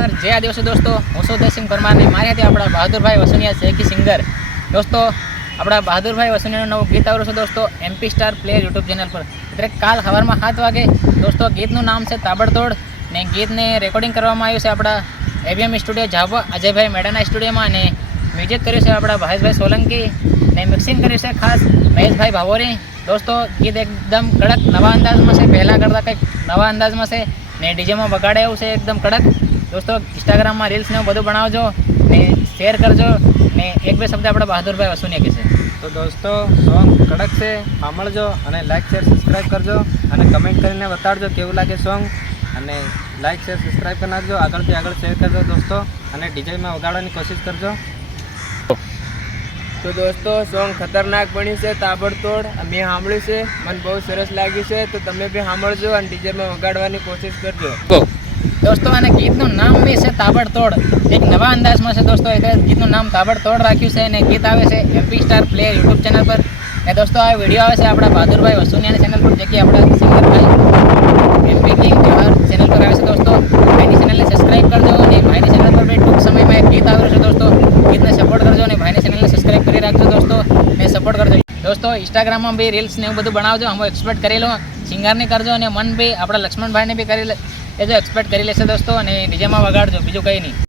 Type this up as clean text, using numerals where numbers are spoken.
નમસ્કાર, જય આદિવાસી દોસ્તો. હું છું દેસિંગ પરમાર ને મારી સાથે આપણા બહાદુરભાઈ વસુનિયા શેખી સિંગર. દોસ્તો, આપણા બહાદુરભાઈ વસુનિયાનું નવું ગીત આવ્યું છે દોસ્તો MP star player YouTube channel પર. એટલે કાલ સવારમાં 7 વાગે દોસ્તો ગીતનું નામ છે તાબડતોડ ને ગીતને રેકોર્ડિંગ કરવામાં આવ્યું છે આપણા ABM સ્ટુડિયો ઝાબવા અજયભાઈ મેડાના સ્ટુડિયોમાં. અને મ્યુઝિક કર્યું છે આપણા ભાવેશભાઈ સોલંકી ને મિક્સિંગ કર્યું છે ખાસ મહેશભાઈ ભાવોરી. દોસ્તો, ગીત એકદમ કડક નવા અંદાજમાં છે, પહેલાં કરતાં કંઈક નવા અંદાજમાં છે ને ડીજેમાં વગાડે એવું છે એકદમ કડક. દોસ્તો, ઇન્સ્ટાગ્રામમાં રીલ્સ ને એવું બધું બનાવજો ને શેર કરજો ને એક બે શબ્દ આપણા બહાદુરભાઈ વસુનિયા કહેશે. તો દોસ્તો, સોંગ કડક છે, સાંભળજો અને લાઇક શેર સબસ્ક્રાઈબ કરજો અને કમેન્ટ કરીને બતાડજો કેવું લાગે સોંગ. અને લાઇક શેર સબસ્ક્રાઈબ કરી નાખજો, આગળથી આગળ શેર કરજો દોસ્તો, અને ડીજેમાં વગાડવાની કોશિશ કરજો. તો દોસ્તો, સોંગ ખતરનાક બન્યું છે, તાબડતોડ. મેં સાંભળ્યું છે, મને બહુ સરસ લાગ્યું છે. તો તમે બી સાંભળજો અને ડીજેમાં વગાડવાની કોશિશ કરજો. દોસ્તો, અને ગીતનું નામ બી છે તાબડતોડ, એક નવા અંદાજમાં છે દોસ્તો. એટલે ગીતનું નામ તાબડતોડ રાખ્યું છે અને ગીત આવે છે MP star player YouTube channel પર. ને દોસ્તો, આ વિડીયો આવે છે આપણા બહાદુરભાઈ વસુનિયાની ચેનલ પર, જે કે આપણા સિંગરભાઈ MP કિંગ જવાહર ચેનલ પર આવે છે દોસ્તો. ભાઈની ચેનલને સબસ્ક્રાઈબ કરજો અને ભાઈની ચેનલ પર બી ટૂંક સમયમાં એક ગીત આવેલું છે દોસ્તો. ગીતને સપોર્ટ કરજો અને ભાઈની ચેનલને સબસ્ક્રાઈબ કરી રાખજો દોસ્તો ને સપોર્ટ કરજો દોસ્તો. ઇન્સ્ટાગ્રામમાં બી રીલ્સ ને એવું બધું બનાવજો. હું એક્સપેક્ટ કરી લો સિંગરની કરજો અને મન બી આપણા લક્ષ્મણભાઈને બી કરી લેજો, એક્સપેક્ટ કરી લેશે દોસ્તો. અને ડીજેમાં વગાડજો, બીજું કંઈ નહીં.